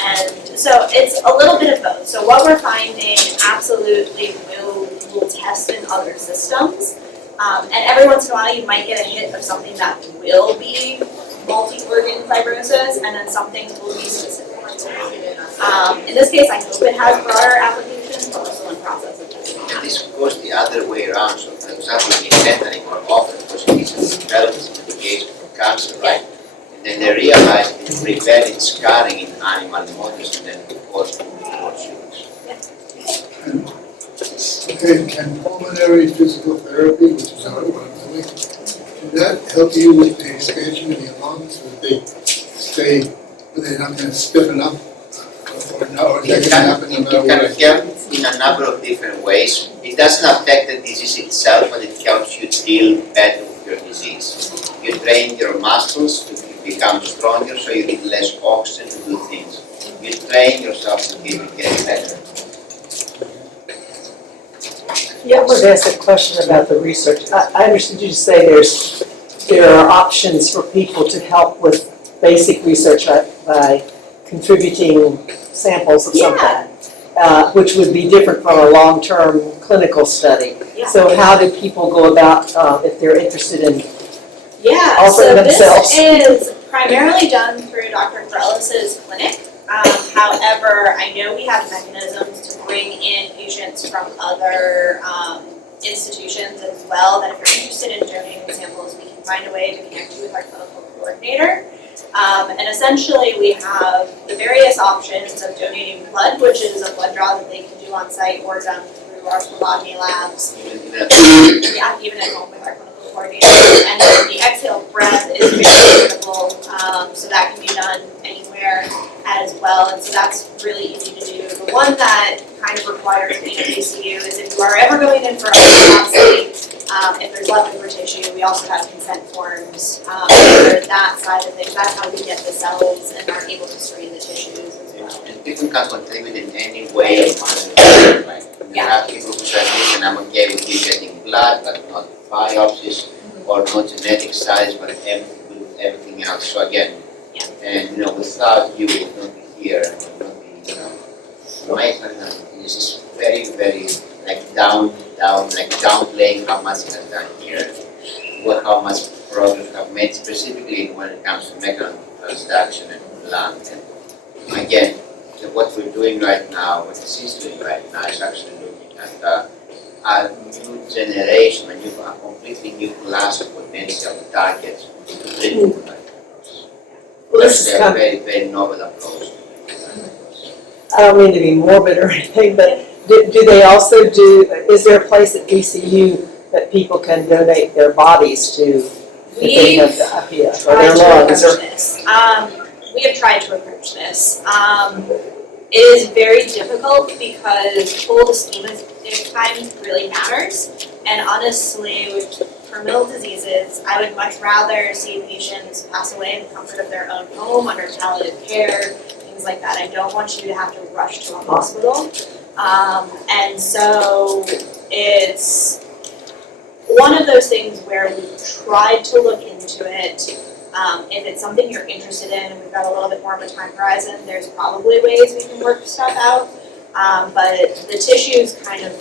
And so it's a little bit of both. So what we're finding absolutely will test in other systems. And every once in a while you might get a hit of something that will be multi-organ fibrosis, and then something will be specific. In this case, I hope it has broader applications, but we're still in process of testing And that. this goes the other way around. So for example, in fentanyl or often because it's developed as medication for cancer, right? And then they realize it prevented scarring in animal models and then it caused issues. Okay, can pulmonary physical therapy, which is what I'm doing, can that help you with the expansion of your lungs, so that they stay, they're not gonna stiffen up? Or no, or is that gonna happen no matter It can what? help in a number of different ways. It doesn't affect the disease itself, but it helps you deal better with your disease. You train your muscles to become stronger, so you need less oxygen to do things. You train yourself to get better. Yeah, I wanted to ask a question about the research. I understood you to say there are options for people to help with basic research by contributing samples of something, which would be different from a long-term clinical study. Yeah. So how do people go about if they're interested in Yeah, offering so themselves? this is primarily done through Dr. Pereles' clinic. However, I know we have mechanisms to bring in patients from other institutions as well, that if you're interested in donating samples, we can find a way to connect you with our clinical coordinator. And essentially, we have the various options of donating blood, which is a blood draw that they can do on site or done through our phlebotomy labs. Yeah, even at home with our clinical coordinator. And then the exhale breath is very portable, so that can be done anywhere as well. And so that's really easy to do. The one that kind of requires being at ACU is if you are ever going in for a biopsy, if there's leftover tissue, we also have consent forms for that side of things. That's how we get the cells and are able to screen the tissues as well. And people can contribute in any way or manner. Like, you Yeah. have people who say, listen, I'm okay with you getting blood, but not biopsies or no genetic studies, but everything else. So again, Yeah. and without you, we would not be here, and would not be, my experience is just very, very downplaying how much it has done here, how much progress we have made, specifically when it comes to mechanism transduction and lung. And again, what we're doing right now, what the is doing right now, is actually looking at a new generation, a completely new class of potential targets to treat pulmonary fibrosis. Well, this That's is a kind very, very novel approach. I don't mean to be morbid or anything, but do they also is there a place at VCU that people can donate their bodies to if they have the IPF or Tried their to lungs? approach this. We have tried to approach this. It is very difficult because full ischemic time really matters. And honestly, with terminal diseases, I would much rather see patients pass away in the comfort of their own home under palliative care, things like that. I don't want you to have to rush to a hospital. And so it's one of those things where we've tried to look into it. If it's something you're interested in and we've got a little bit more of a time horizon, there's probably ways we can work stuff out. But the tissue's kind of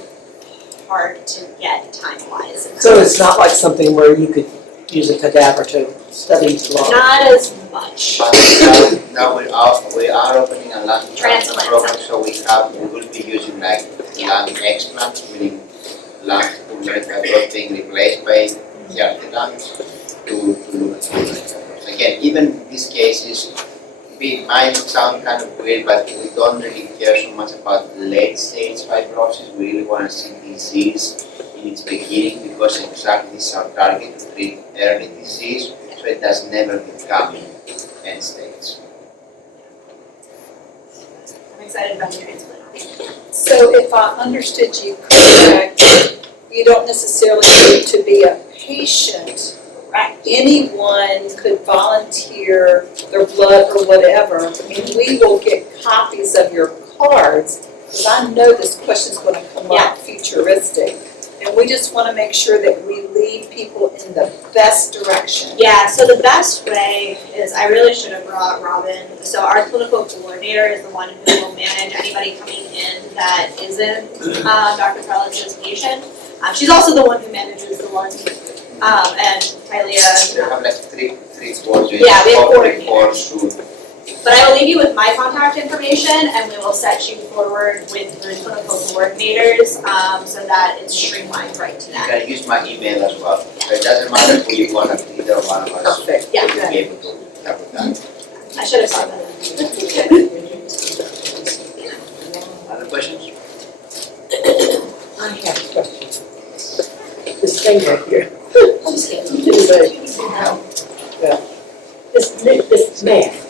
hard to get time-wise. So it's not like something where you could use a cadaver to study lungs? Not as much. But now we are opening a lung transplant program, so we will be using like lung explants, meaning lungs pulmonary fibrosis being replaced by healthy lungs to look at pulmonary fibrosis. Again, even in these cases, it might sound kind of weird, but we don't really care so much about late stage fibrosis. We really want to see disease in its beginning because exactly this is our target to treat early disease, so it does never become end stage. I'm excited about the transplant. So if I understood you correct, you don't necessarily need to be a patient. Right. Anyone could volunteer their blood or whatever, and we will get copies of your cards, because I know this question's gonna come up futuristic. And we just wanna make sure that we lead people in the best direction. Yeah, so the best way is, I really should have brought Robin. So our clinical coordinator is the one who will manage anybody coming in that isn't Dr. Pereles' patient. She's also the one who manages the ones, and Kylia. We have like three coordinators. Yeah, we have hopefully four soon. But I will leave you with my contact information and we will set you forward with the clinical coordinators so that it's streamlined right to You that. can use my email as well. So it doesn't matter who you contact, either one of us. Perfect. Yeah. We will be able to help with that. I should have said that. Other questions? I have a question. This thing right here. This mask.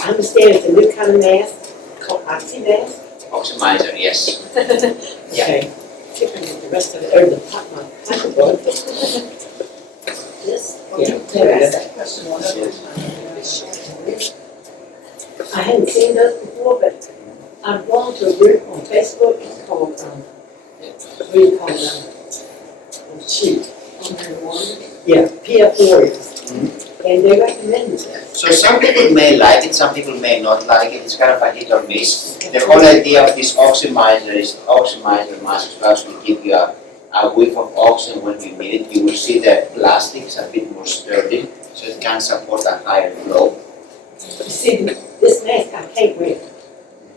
I understand it's a new kind of mask, called oxy mask. Oxymizer, yes. Yeah. Okay. Different than the rest of it, or the pocketbook. This? Yeah. I hadn't seen those before, but I've gone to a group on Facebook called, what do you call them? Shoot. Yeah, PF Warriors. And they recommended that. So some people may like it, some people may not like it. It's kind of a hit or miss. The whole idea of this oxymizer mask to actually give you a whiff of oxygen when you need it. You will see the plastic is a bit more sturdy, so it can support a higher flow. You see, this mask I can't wear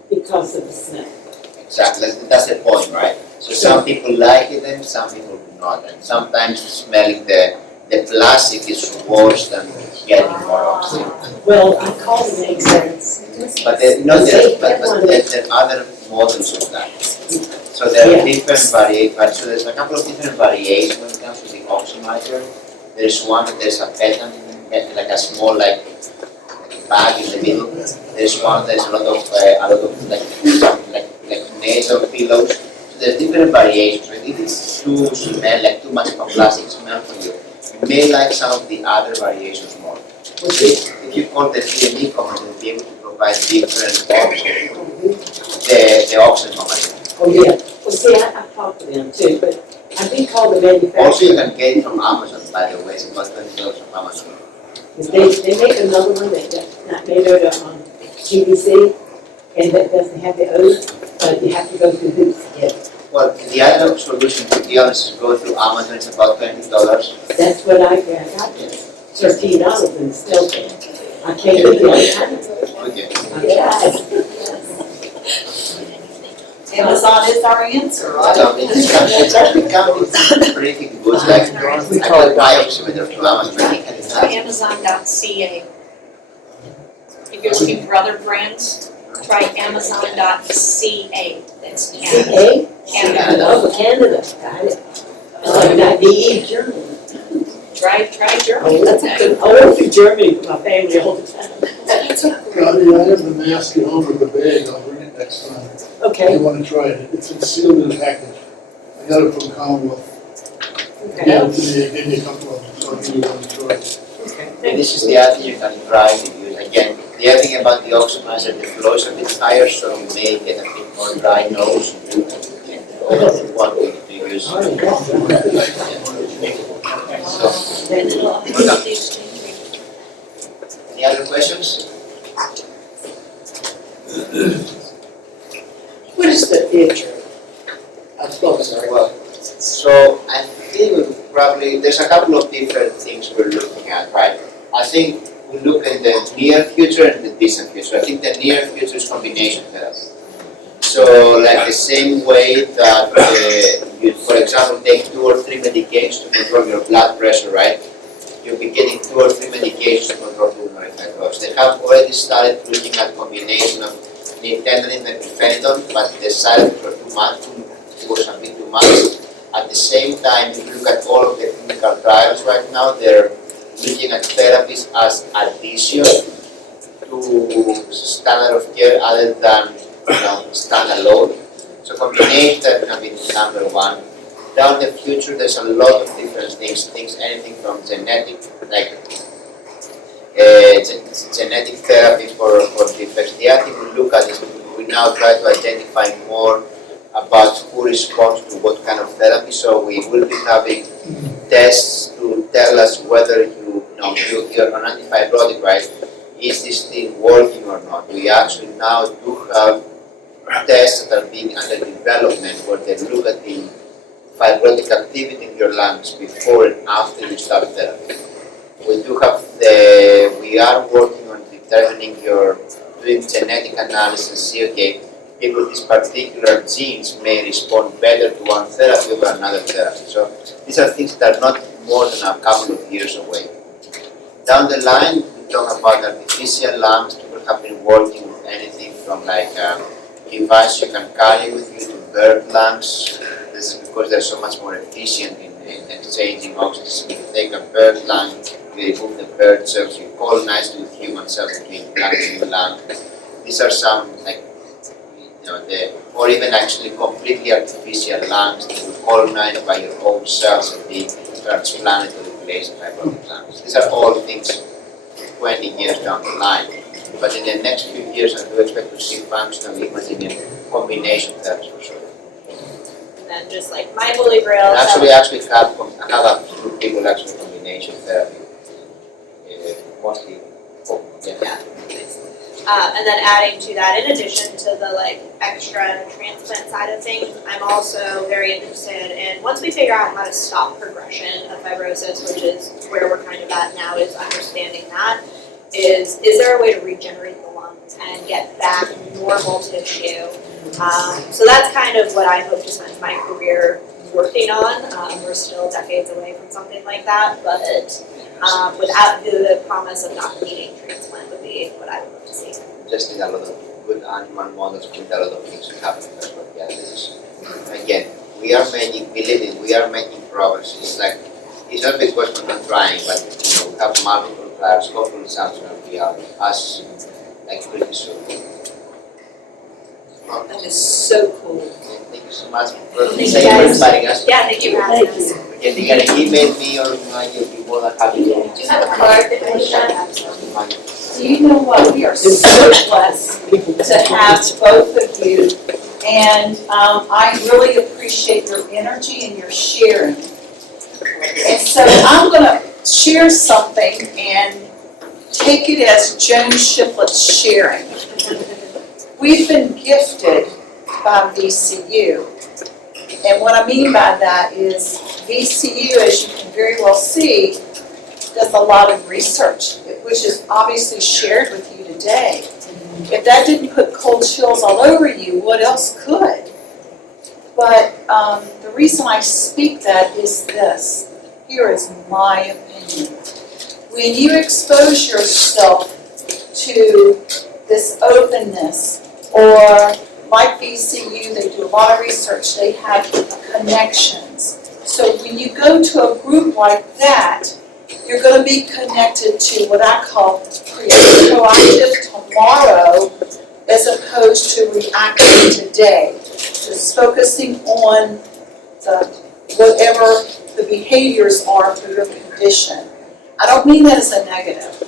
because of the smell. Exactly, that's the point, right? So some people like it and some people do not. And sometimes smelling the plastic is worse than getting more oxygen. Well, I called it makes sense. But there are other models of that. So there are different variations. So there's a couple of different variations when it comes to the oxymizer. There's one that there's a pattern, like a small bag in the middle. There's one there's a lot of nasal pillows. So there's different variations. So if it's too much of a plastic smell for you, you may like some of the other variations more. If you call the DME company, they'll be able to provide different options. The oxygen company. Oh, yeah. Well, see, I talked to them too, but I we call the Also, you manufacturer, can get it from Amazon, by the way, it's about $20 from Amazon. they make another one that's not made out of PVC, and that doesn't have the odor, but you have to go through hoops to get it. Well, the other solution, to be honest, is go through Amazon, it's about $20. That's what I got this, $13 and still, I can't get it. Okay. Amazon is our answer, right? It's actually coming pretty good, like, We I call got it my oximeter from Amazon, I think it's Amazon.ca. If you're looking for other brands, try Amazon.ca. That's Canada. CA? Canada. Oh, Canada, got it. Oh, not DE, Germany. Try Oh, Germany. that's a good, I went to Germany with my family all the time. Claudia, I have the mask at home with the bag, I'll bring it next time. Okay, You wanna try it, it's sealed in a package. I got it from Commonwealth. okay. Yeah, they gave me a couple of them, so I'll give you one to try. This is the other thing you can try to use. Again, the other thing about the oxidizer, the flow is a bit higher, so you may get a bit more dry nose. Or what we need to use. All right, that's So, any other questions? What is the future of pulmonary? Well, so I think we probably, there's a couple of different things we're looking at, right? I think we look at the near future and the distant future. I think the near future is combination therapy. So like the same way that you, for example, take 2 or 3 medications to control your blood pressure, right? You'll be getting 2 or 3 medications to control pulmonary fibrosis. They have already started looking at combination of nintedanib and pirfenidone, but they decided for 2 months, it was a bit too much. At the same time, if you look at all of the clinical trials right now, they're looking at therapies as addition to standard of care other than standalone. So combination therapy can be number one. Down the future, there's a lot of different things, anything from genetic, like genetic therapy for defects. The other thing we look at is we now try to identify more about who responds to what kind of therapy. So we will be having tests to tell us whether you're on antifibrotic, right? Is this thing working or not? We actually now do have tests that are being under development where they look at the fibrotic activity in your lungs before and after you start therapy. We are working on determining doing genetic analysis, see, okay, people with these particular genes may respond better to one therapy over another therapy. So these are things that are not more than a couple of years away. Down the line, we talk about artificial lungs. People have been working with anything from like a device you can carry with you to bird lungs. This is because they're so much more efficient in exchanging oxygen. You take a bird lung, you remove the bird cells, you colonize it with human cells to implant a new lung. These are some like or even actually completely artificial lungs that will colonize by your own cells and be transplanted to replace fibrotic lungs. These are all things 20 years down the line. But in the next few years, I do expect to see functional imaging and combination therapy for sure. And then just like my holy grail. And actually have a few people actually combination therapy, mostly. Yeah. And then adding to that, in addition to the like extra transplant side of things, I'm also very interested in, once we figure out how to stop progression of fibrosis, which is where we're kind of at now, is understanding that, is there a way to regenerate the lungs and get back normal tissue? So that's kind of what I hope to spend my career working on. We're still decades away from something like that, but without the promise of not needing transplant would be what I would love to see. Just need a lot of good animal models with a lot of things to happen. That's what, yeah, this is, again, we are making progress. It's like, it's not because we're not trying, but we have multiple trials, hopefully something will be out as like pretty soon. That is so cool. Thank you so much for Thank you, inviting us. Yeah, thank you for having us. If you can email me or you'll be more than happy to. Do you have a card that you can Do you know what? We are so blessed to have both of you And I really appreciate your energy and your sharing. And so I'm gonna share something and take it as Joan Shiflett's sharing. We've been gifted by VCU. And what I mean by that is VCU, as you can very well see, does a lot of research, which is obviously shared with you today. If that didn't put cold chills all over you, what else could? But the reason I speak that is this. Here is my opinion. When you expose yourself to this openness, or like VCU, they do a lot of research, they have connections. So when you go to a group like that, you're going to be connected to what I call proactive tomorrow as opposed to reacting today. Just focusing on whatever the behaviors are for your condition. I don't mean that as a negative,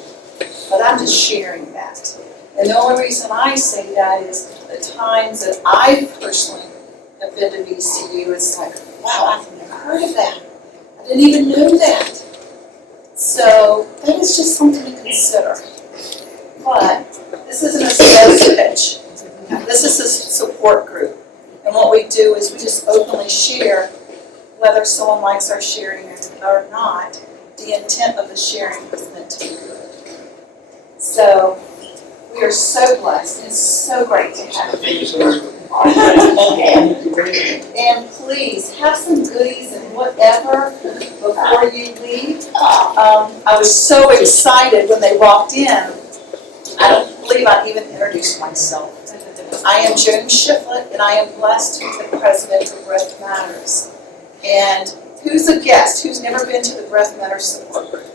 but I'm just sharing that. And the only reason I say that is the times that I personally have been to VCU, it's like, wow, I've never heard of that. I didn't even know that. So that is just something to consider. But this isn't a sales pitch. This is a support group. And what we do is we just openly share, whether someone likes our sharing or not. The intent of the sharing is meant to be good. So we are so blessed. It's so great to have you. And please have some goodies and whatever before you leave. I was so excited when they walked in. I don't believe I even introduced myself. I am Joan Shiflett, and I am blessed to be the president of Breathmatters. And who's a guest? Who's never been to the Breathmatters support group?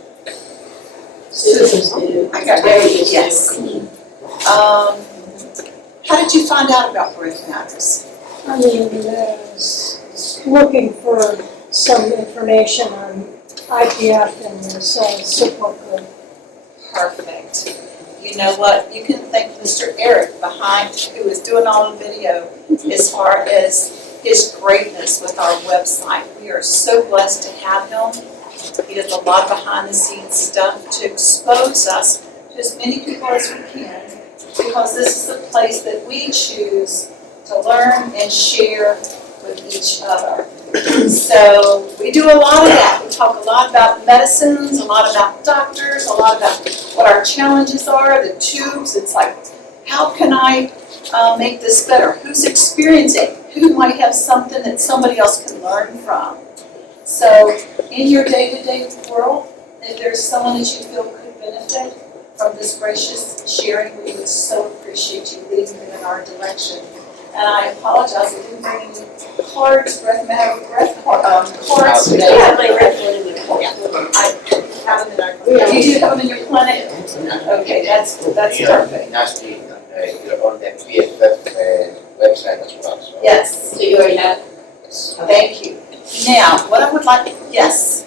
I got there. Yes. How did you find out about Breathmatters? I was looking for some information on IPF and this support group. Perfect. You know what? You can thank Mr. Eric behind, who is doing all the video, as far as his greatness with our website. We are so blessed to have him. He does a lot of behind the scenes stuff to expose us to as many people as we can, because this is a place that we choose to learn and share with each other. So we do a lot of that. We talk a lot about medicines, a lot about doctors, a lot about what our challenges are, the tubes. It's like, how can I make this better? Who's experiencing? Who might have something that somebody else can learn from? So in your day-to-day world, if there's someone that you feel could benefit from this gracious sharing, we would so appreciate you leading them in our direction. And I apologize, I didn't bring any cards, cards today. Yeah, my red one in there. I have them in our, you do have them in your clinic? Okay, that's perfect. Nasty, you're on the PFF website as well, so. Yes, So you already have? thank you. Now, what I would like, yes,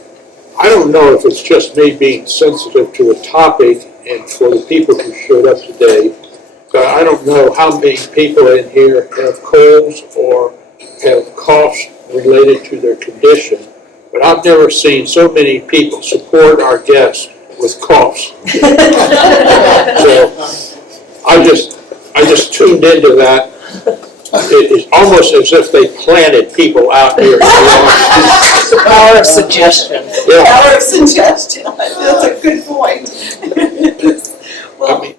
I don't know if it's just me being sensitive to the topic and for the people who showed up today, but I don't know how many people in here have colds or have coughs related to their condition, but I've never seen so many people support our guests with coughs. So I just tuned into that. It is almost as if they planted people out here. It's the power of suggestion. Yeah, power of suggestion, that's a good point. I mean,